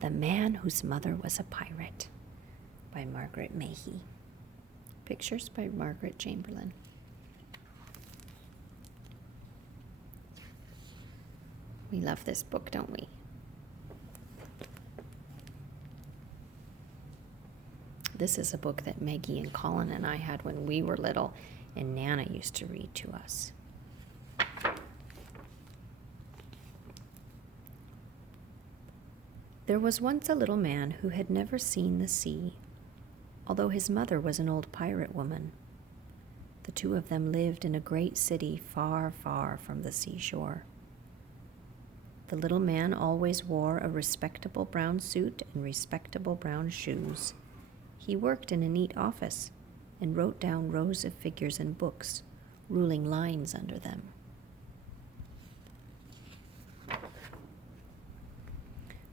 The Man Whose Mother Was a Pirate by Margaret Mahy. Pictures by Margaret Chamberlain. We love this book, don't we? This is a book that Maggie and Colin and I had when we were little, and Nana used to read to us. There was once a little man who had never seen the sea, although his mother was an old pirate woman. The two of them lived in a great city far, far from the seashore. The little man always wore a respectable brown suit and respectable brown shoes. He worked in a neat office and wrote down rows of figures in books, ruling lines under them.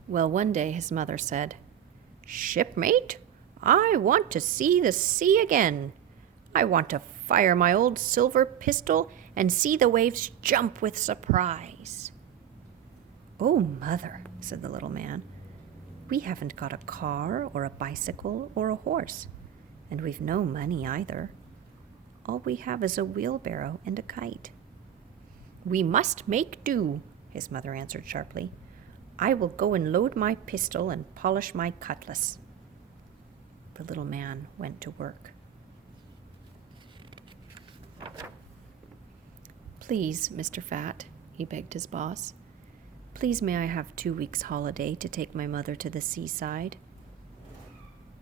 Well, one day his mother said, "Shipmate, I want to see the sea again. I want to fire my old silver pistol and see the waves jump with surprise." "Oh, Mother," said the little man, "we haven't got a car or a bicycle or a horse, and we've no money either. All we have is a wheelbarrow and a kite." "We must make do," his mother answered sharply. "I will go and load my pistol and polish my cutlass." The little man went to work. "Please, Mr. Fat," he begged his boss, "please may I have 2 weeks' holiday to take my mother to the seaside?"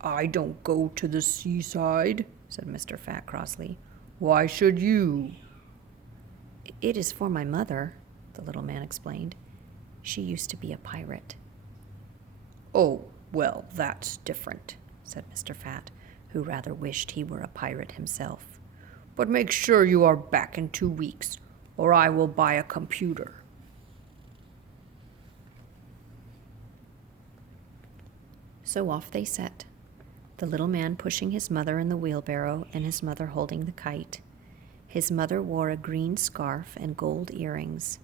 "I don't go to the seaside," said Mr. Fat crossly. "Why should you?" "It is for my mother," the little man explained. "She used to be a pirate." "Oh, well, that's different," said Mr. Fat, who rather wished he were a pirate himself. "But make sure you are back in 2 weeks, or I will buy a computer." So off they set, the little man pushing his mother in the wheelbarrow and his mother holding the kite. His mother wore a green scarf and gold earrings.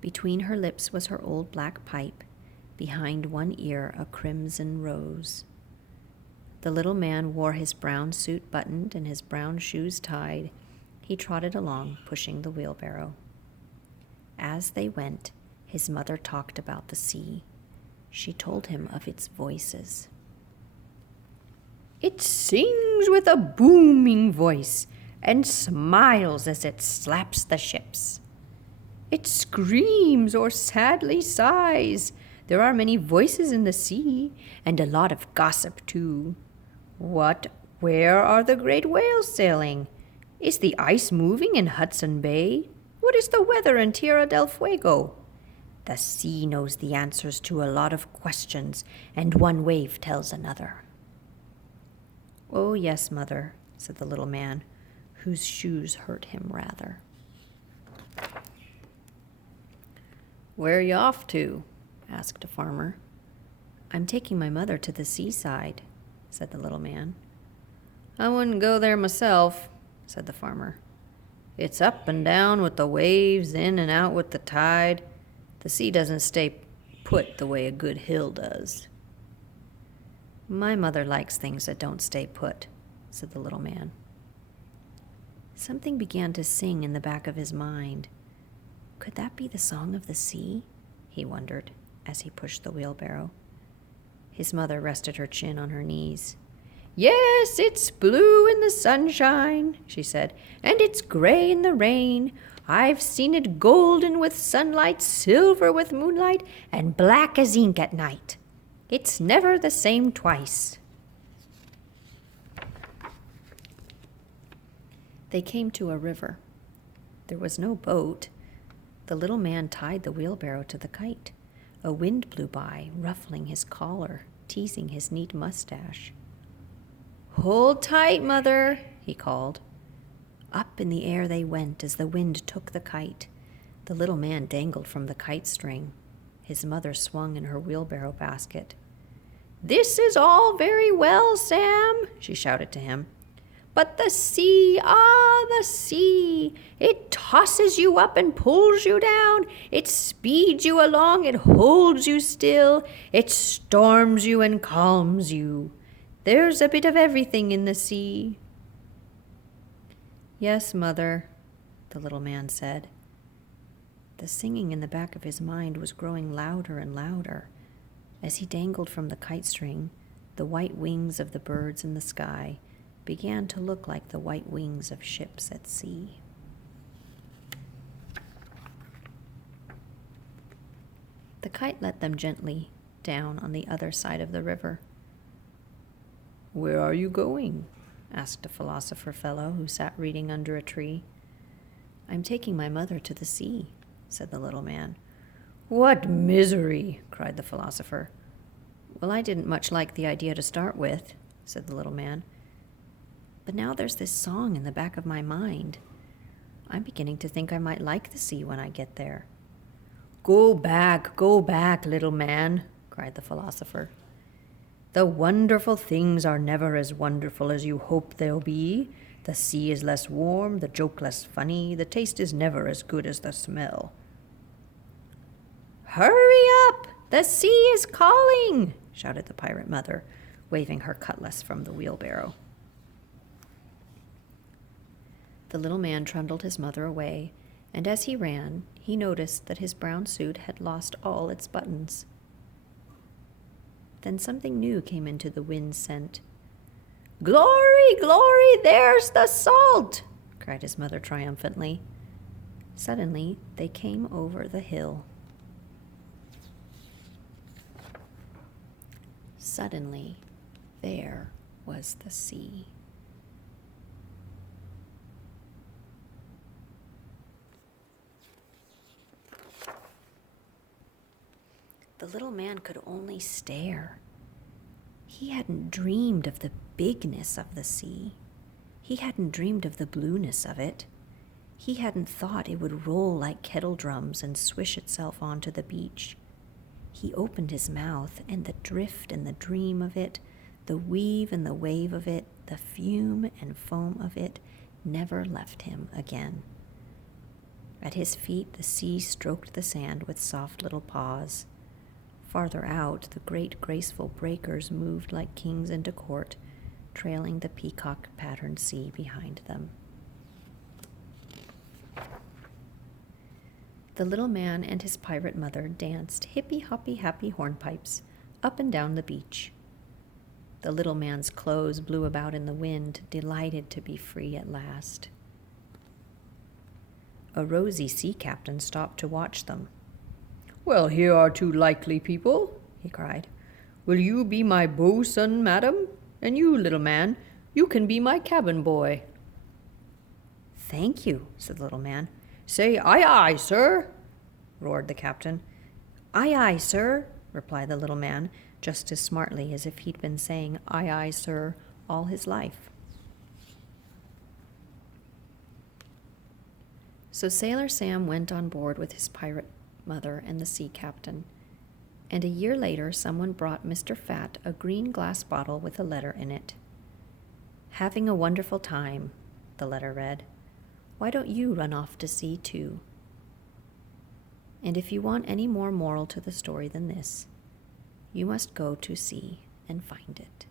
Between her lips was her old black pipe, behind one ear a crimson rose. The little man wore his brown suit buttoned and his brown shoes tied. He trotted along, pushing the wheelbarrow. As they went, his mother talked about the sea. She told him of its voices. "It sings with a booming voice and smiles as it slaps the ships. It screams or sadly sighs. There are many voices in the sea, and a lot of gossip, too. Where are the great whales sailing? Is the ice moving in Hudson Bay? What is the weather in Tierra del Fuego? The sea knows the answers to a lot of questions, and one wave tells another." "Oh, yes, Mother," said the little man, whose shoes hurt him rather. "Where are you off to?" asked a farmer. "I'm taking my mother to the seaside," said the little man. "I wouldn't go there myself," said the farmer. "It's up and down with the waves, in and out with the tide. The sea doesn't stay put the way a good hill does." "My mother likes things that don't stay put," said the little man. Something began to sing in the back of his mind. Could that be the song of the sea? He wondered as he pushed the wheelbarrow. His mother rested her chin on her knees. "Yes, it's blue in the sunshine," she said, "and it's gray in the rain. I've seen it golden with sunlight, silver with moonlight, and black as ink at night. It's never the same twice." They came to a river. There was no boat. The little man tied the wheelbarrow to the kite. A wind blew by, ruffling his collar, teasing his neat mustache. "Hold tight, Mother," he called. Up in the air they went as the wind took the kite. The little man dangled from the kite string. His mother swung in her wheelbarrow basket. "This is all very well, Sam," she shouted to him, But the sea, ah, the sea, it tosses you up and pulls you down. It speeds you along, it holds you still. It storms you and calms you. There's a bit of everything in the sea. Yes, Mother, the little man said. The singing in the back of his mind was growing louder and louder. As he dangled from the kite string, the white wings of the birds in the sky began to look like the white wings of ships at sea. The kite let them gently down on the other side of the river. "Where are you going?" asked a philosopher fellow who sat reading under a tree. "I'm taking my mother to the sea," said the little man. "What misery!" cried the philosopher. "Well, I didn't much like the idea to start with," said the little man. "But now there's this song in the back of my mind. I'm beginning to think I might like the sea when I get there." Go back, little man," cried the philosopher. "The wonderful things are never as wonderful as you hope they'll be. The sea is less warm, the joke less funny, the taste is never as good as the smell." "Hurry up! The sea is calling!" shouted the pirate mother, waving her cutlass from the wheelbarrow. The little man trundled his mother away, and as he ran, he noticed that his brown suit had lost all its buttons. Then something new came into the wind's scent. "Glory, glory, there's the salt!" cried his mother triumphantly. Suddenly, they came over the hill. Suddenly, there was the sea. The little man could only stare. He hadn't dreamed of the bigness of the sea. He hadn't dreamed of the blueness of it. He hadn't thought it would roll like kettle drums and swish itself onto the beach. He opened his mouth, and the drift and the dream of it, the weave and the wave of it, the fume and foam of it, never left him again. At his feet, the sea stroked the sand with soft little paws. Farther out, the great graceful breakers moved like kings into court, trailing the peacock-patterned sea behind them. The little man and his pirate mother danced hippy-hoppy-happy hornpipes up and down the beach. The little man's clothes blew about in the wind, delighted to be free at last. A rosy sea captain stopped to watch them. "Well, here are two likely people," he cried. "Will you be my bosun, madam? And you, little man, you can be my cabin boy." "Thank you," said the little man. "Say aye, aye, sir," roared the captain. "Aye, aye, sir," replied the little man, just as smartly as if he'd been saying aye, aye, sir all his life. So Sailor Sam went on board with his pirate mother and the sea captain, and a year later someone brought Mr. Fat a green glass bottle with a letter in it. "Having a wonderful time," the letter read. "Why don't you run off to sea too?" And if you want any more moral to the story than this, you must go to sea and find it.